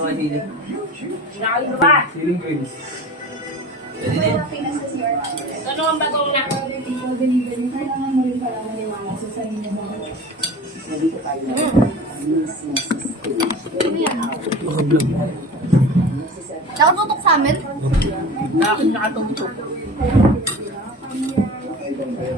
Nakain ba? Feeling greens. Pwede din. Ano ang bagong na? Kailangan mo rin pala maniwala sa sarili mo. Makablog. Nakatutok sa amin? Nakatutok.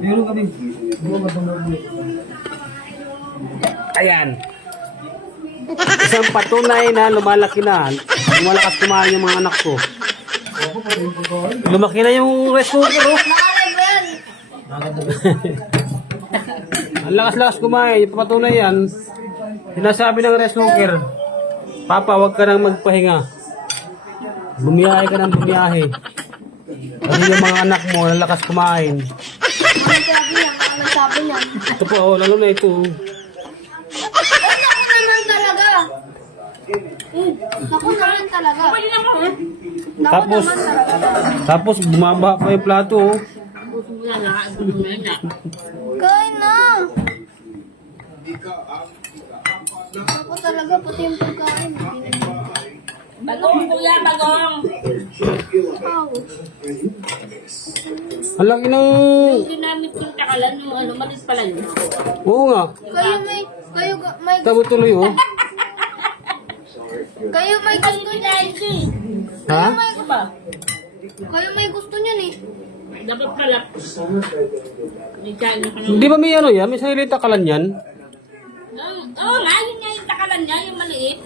Meron kami. Ayan. Isang patunay na lumalaki na. Lumalakas kumain yung mga anak ko. Lumaki na yung rice cooker, oh. Nakalive yan. Ang lakas-lakas kumain. Yung patunay yan. Sinasabi ng rice cooker, Papa, huwag ka nang magpahinga. Bumiyahe ka ng bumiyahe. Kasi yung mga anak mo, ang lakas kumain. Ang sabi niyan. Ito po, oh, lalo na ito. Ay, naku naman talaga. Naku naman talaga. Pwede naman eh. Naku Tapos, naman talaga. tapos bumaba pa yung plato, oh. Gusto mo na nakain mo na yan. Kain na. Naku talaga, pati yung pagkain. Bagong kuya, bagong. Wow. Ang laki ng... Yung ginamit yung takalan, yung ano, malit pala yun. Oo nga. Kayo may Tabo tuloy, oh. kayo may gusto niyan. Ha? Ano ba? Kayo may gusto niyan eh. Dapat pala. May kain na ka Hindi ba may ano yan? May sarili takalan yan? Oo nga, yun nga yung takalan niya, yung maliit.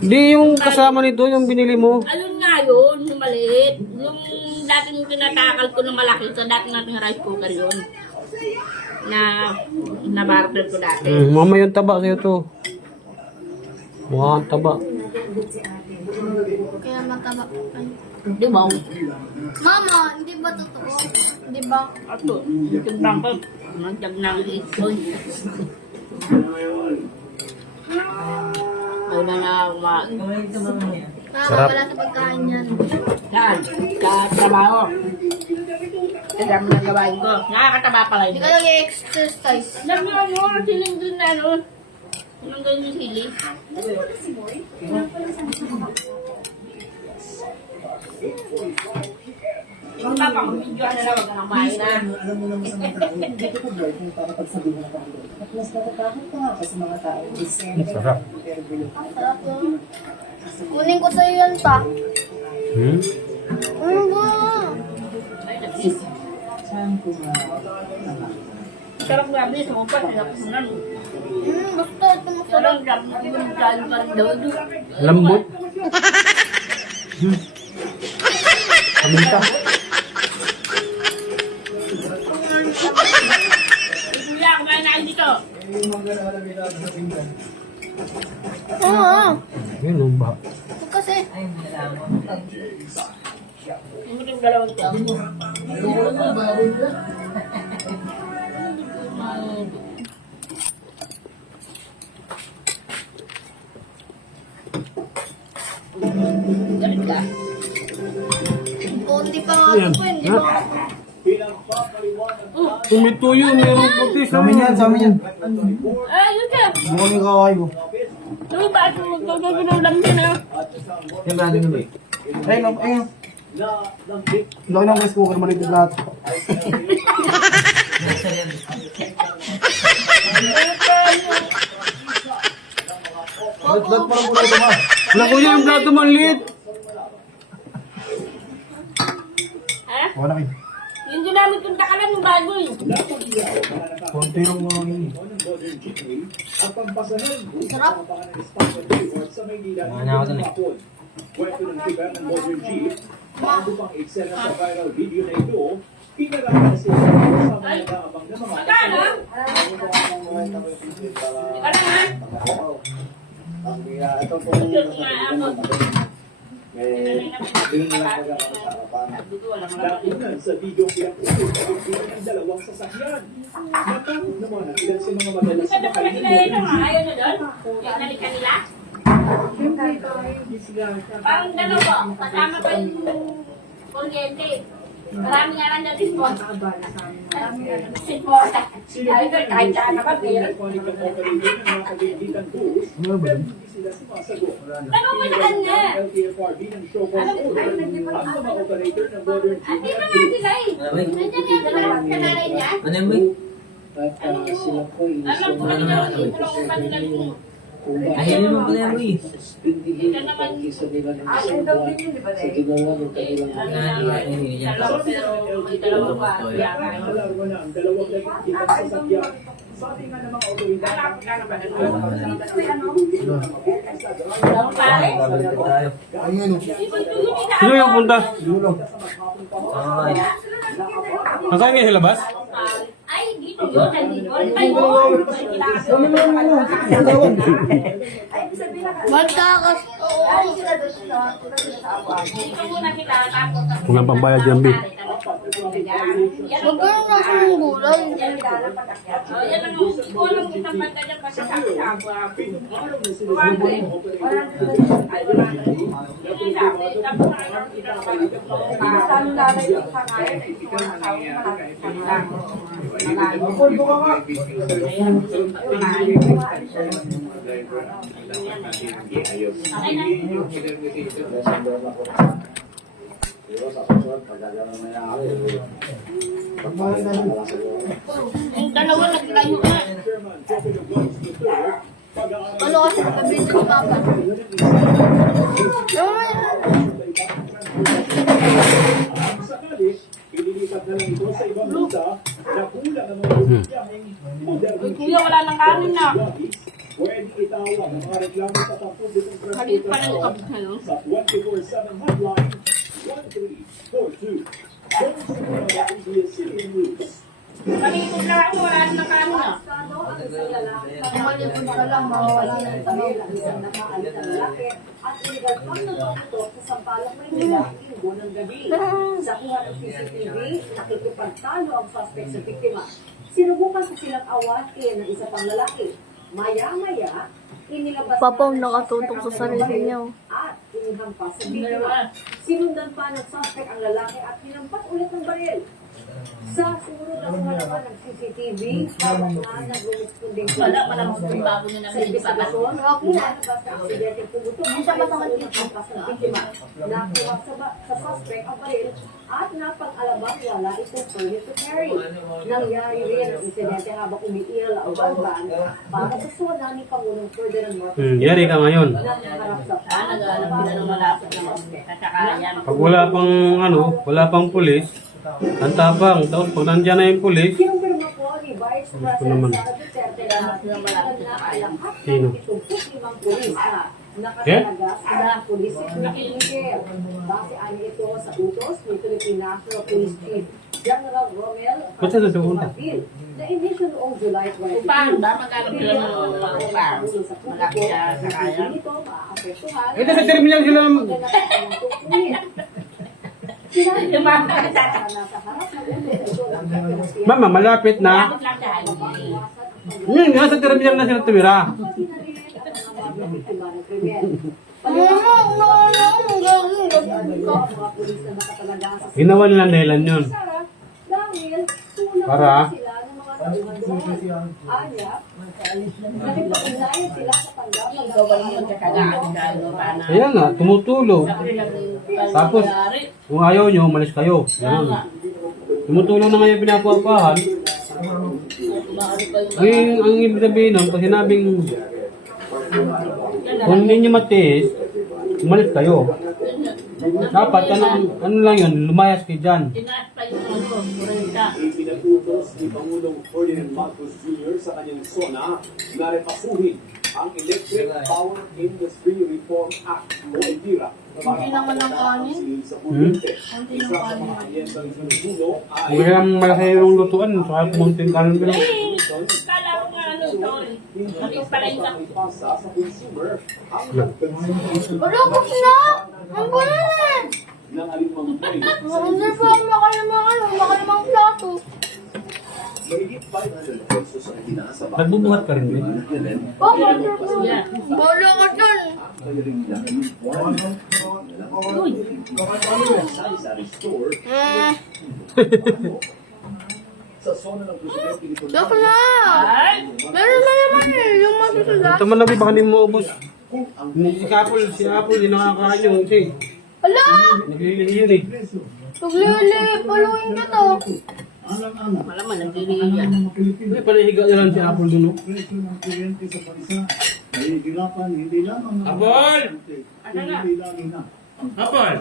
Hindi yung kasama nito, yung binili mo. Ayun nga yun, yung maliit. Yung dating tinatakal ko ng malaki sa dating nating rice cooker yun. Na barter ko dati. Mama yung taba sa'yo to. Mukhang taba. Kaya mataba. Ay. Di ba? Mama, hindi ba totoo? Di ba? Ato, timbang ko. Nagdag ng itoy. Ay na umain. Nakakawala sa pagkain yan. Yan, katrabaho. Kaya mo nang gawain ko. Nakakataba pala Hindi yun. ka nag-exercise. Alam mo ano, siling din na ano. Anong ganyan yung siling? Yung papa ko, video na lang, wag ka nang bahay na. Alam mo naman sa mga tao, hindi ko vlog kung para pagsabihin ng tao. At mas natatakot ka nga kasi mga tao. Sarap. Sarap yun. Kunin ko sa'yo yan pa. Ano ba? Saan ko nga? Sarap grabe, sumupat, sarap sunan. Gusto. Ito masarap. Sarap, sarap, yung kain pa rin daw doon. Lambot. Kaminta. Kuya, kumain na kayo dito. Oo. Yun, ang ba? Kasi. Yung yung dalawang ito. Galit ka? Hindi pa nga ito. Hindi ba? Kung may tuyo, meron puti. Sa amin yan, sa amin yan. Ay, yun ka. Mukhang yung kaway mo. Ano ba? Ito din na. Yan ba din naman? Ayun, ayun. Laki ng rice cooker, maliit yung lahat. Lahat parang kulay ito ma. Wala ko yung plato maliit. Ha? Wala kayo. Yung ginamit yung takalan ng bago eh. Konti yung mga yun. Sarap. Mga ako dun eh. Kwento ng tiga ng Modern G, bago pang eksena sa viral video na ito, pinarami sila sa mga nag-aabang na mga Magkano? Ikaw na ha? Ito kumaamot. Nakunan sa video pinag-ulit ng dalawang sasakyan. Natakot naman ang ilan sa mga madalas Ito pala kinaya nyo ha? Ayaw nyo doon? Yung nalika nila? Parang dalawa. Kasama pa yung kuryente. Marami nga lang dyan sport. Sport. Ay, kahit saan na ba, meron. Ano mo saan niya? Hindi pa nga sila eh. Nandiyan yan, dalawang kanalay niya. Ano yung may? Sila po Alam ko kanina, tulungan pa nila yung Ahilin mo pala yung may. pindigil ang pagkisa nila ng isang buwan sa ginawa ng kanilang Dalawa pero may dalawa pa. Alarma na ang dalawang nagtitikang sasakyan. Sabi nga ng mga otoridad, Dalawang pare. Sino yung punta? Ay. Nasaan nga sila, Bas? Ay, dito yun. Nandito. Ay, Magkakas. dito muna kita. Tapos, Kung ang pambayad yan, B. Huwag ka nang nasa ng gulay. Oh, yan ang hindi ko alam kung saan ganyan kasi sabi sa ako. Yung dalawa naglayo na. Ano kasi nakabili ni Papa? sakali, ililipat na lang ito sa ibang luta na kulang ang mga biyaheng modernity. Kuya, wala nang kanin na. Pwede itawag ang mga reklamo sa pampublikong Halit pa lang yung transportasyon kapit na, no? sa 24/7 hotline 1342. Yan ang siguro ng ABS-CBN News. Malikot lang ako, wala nang kanin na. Malikod ka lang, mawawala na yung tanong. isang nakaalit na lalaki at illegal pang nagpaputok sa Sampalang Maynila linggo ng gabi. Sa kuha ng CCTV, nakikipagtalo ang suspect sa biktima. Sinubukan ko silang awatin ng isa pang lalaki. Maya-maya, inilabas Papa, na ng nakatutok suspect sa ang sarili baril niya. at inhampas sa biktima. Sinundan pa ng suspect ang lalaki at hinampas ulit ng baril. Sa sumunod na kuha naman ng CCTV, habang nga nag-responding Wala pa lang kung bago na sa namin pa. investigasyon, lumalabas na aksidente pumutok ang baril sa unang hampas ng biktima. Nakuha sa suspect ang baril at napag-alabang wala itong permit to carry. Nangyari rin ang insidente habang umiiral ang van para sa zona ni Pangulong Ferdinand Marcos Yari ka ngayon. na nakaharap sa Nag-aalap sila ng malapit na suspect. At saka yan. Pag wala pang wala pang pulis, ang tapang. Tapos pag nandiyan na yung pulis, Kinumpirma po ni Vice naman. President Sara Duterte na pinagkaroon na ang Sino? itong limang pulis na nakatalaga sa pulis na Miguel. Base ani ito sa utos ni Philippine National Police Chief General Romel Ba't siya nagpupunta? Marfil na inisyo noong July 20. Upang, ba? Magkano sila ng upang? Malaki siya sa kaya. Hindi ito maapektuhan. ito sa terminal sila. Yung mga Mama, malapit na. Malapit lang siya. Nasa terminal na sila tumira. Ginawa nila dahilan yun. Para? Ayan na, tumutulong. Tapos, kung ayaw nyo, umalis kayo. Ganun. Tumutulong na ngayon pinapapahan. Ang ibig sabihin nun, pag sinabing kung hindi nyo matiis, umalis kayo. Dapat, ano lang yun, lumayas kayo dyan. Tinaas pa yung kurenta. Ipinagutos ni Pangulong Ferdinand Marcos Jr. sa kanyang zona na repasuhin ang Electric Power Industry Reform Act o EPIRA. Hindi naman ang kanin. Sa Pulente, isa sa mga ahensang sinusuno ay Kung kaya malaki yung lutuan, saka pumunting kanan ko lang. Kala ko nga ano, sorry. Ito pala yung sa ipasa sa consumer ang pagkonsumo Malapot na! Ang gulan! ng alimang trade. Hindi pa ako makalimang plato. Mahigit 500 pesos ang itinaas Nagbubuhat ka rin, eh. Papa, yan. wala ka dyan. Uy, Sari-sari store sa zona ng presidente nito. Joke na! ay, Meron na naman eh, yung masusunod. Ito man nabi, baka hindi mo ubos. Si Apple, hindi nakakain yung kasi. Ala! Naglilihi yun eh. Paglili, paluin ka to. malaman, nagdiri yan. May panahiga na lang si Apple dun, no? Apple! Ano na? Apple!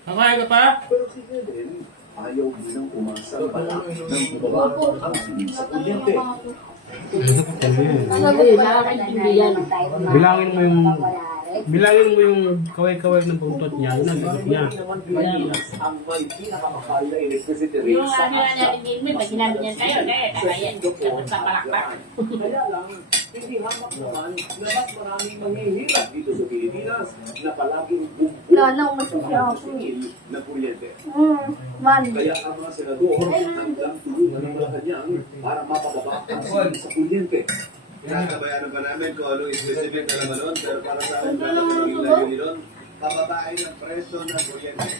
Kakain ka pa? Pero si Biden ayaw nilang umasa pala ng bumababa ang sining sa kuryente. Hindi, nakakaintindihan. Bilangin mo yung kaway-kaway ng buntot niya. Yun ang sagot niya. Pilipinas ang may pinakamahal na electricity rate Yung sa ano na narinig mo, may sinabi niyan kayo, kaya tapos sa palakpak. Kaya lang, hindi hamak naman na mas maraming manghihirap dito sa Pilipinas na palaging Wala na, umalis si Apple. singil na kuryente. Man. Kaya ang mga senador hanggang tulungan ng Malacanang para mapababa ang singil sa kuryente. Kinakabayaran pa namin kung ano specific na naman nun, pero para sa akin, magiging layunin nun, pababain ang presyo ng kuryente.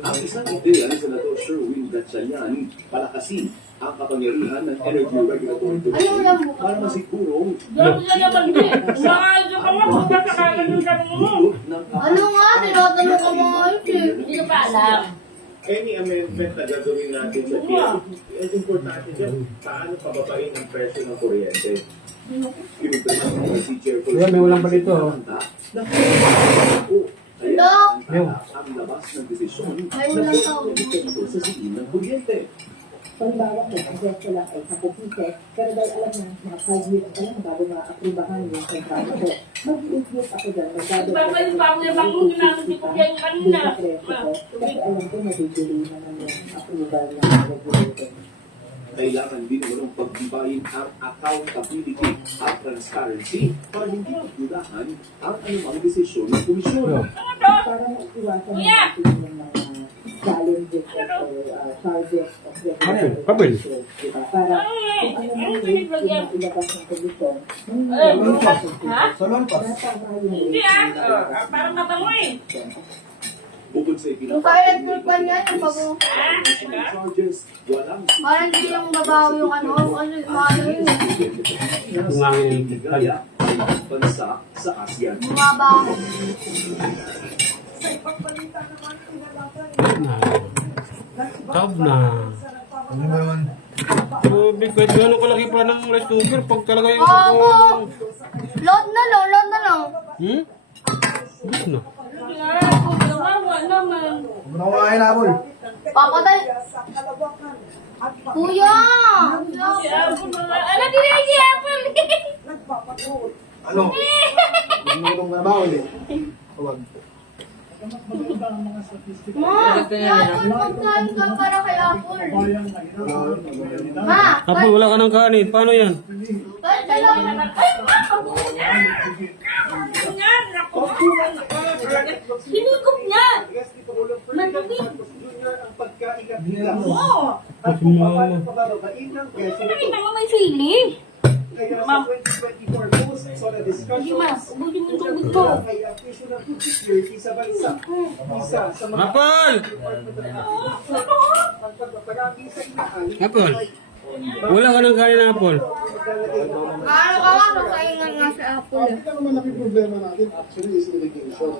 Ang isang ideya ni Senator Sherwin Gatchalian palakasin ang kapangyarihan ng Energy Regulatory Commission para masigurong Doon sila naman din. Umakaalito ka lang, kung kasakalan yung tanong mo. ng Ano nga, tinatanong ka mga ayos eh. Hindi ko pa alam. Any amendment na gagawin natin sa bill, ang importante dyan, paano pababain ang presyo ng kuryente. Kinutunan si Chairperson. Kuya, may ulam pa dito, oh. Kaya Yung. ang labas ng desisyon May na ulam pa, oh. tungkol sa singil ng kuryente. Pagbawa ko, ang resto lang ay sa Cavite, pero dahil alam na mga 5 years pa lang bago ma-aprobahan yung kontrata ko. Mag-i-include ako dyan, Babalik pa ako yung bangong ginamit ni Kuya yung kanina. Kasi alam ko nabibili naman yung approval ng regulator. Kailangan din walang pagbibayin ang accountability at transparency para hindi magdudahan ang anumang desisyon ng komisyon. Para maiwasan Kuya! natin yung mga challenges o charges of Papel. Diba? Para kung ano man yung ilabas ng komisyon, Ha? natama yung Hindi parang matango eh. Bukod sa Yung kaya nagpulpan niya, yung pag charges, walang parang hindi yung babaw yung ano, kasi mahalo yun eh. Yung nga yung kaya ang bansa sa ASEAN. Bumabaho. Tab na. Tubig, kahit gano'n kalaki pa ng rice cooker, pag talaga yung... Ako! Load na lang, load na lang. Hmm? Bis na. Kawawa naman. Papatay. Kuya! Si Apple, ano din si Apple? Ano? Tumulong ka na ba ulit? Huwag. Ma! Apple, magkain ka para kay Apple. Ma! Apple, wala ka ng kanin. Paano yan? Kahit kailangan. Ay, ma! Nga, naku. Hinigop niya. Madumi. Oo. Kasi mama. Ay, naman may sili. Kaya Ma'am. sa 2024 post, so na Hindi discussion ma, ubusin mo yung tubig ko. ay ang issue ng food security sa bansa. Isa sa mga Apple! pagpapalagi sa inaan Apple! Wala ka ng kanin, Apple. Ano ka nga, masaingan nga si Apple. Ito naman ang problema natin actually is irrigation.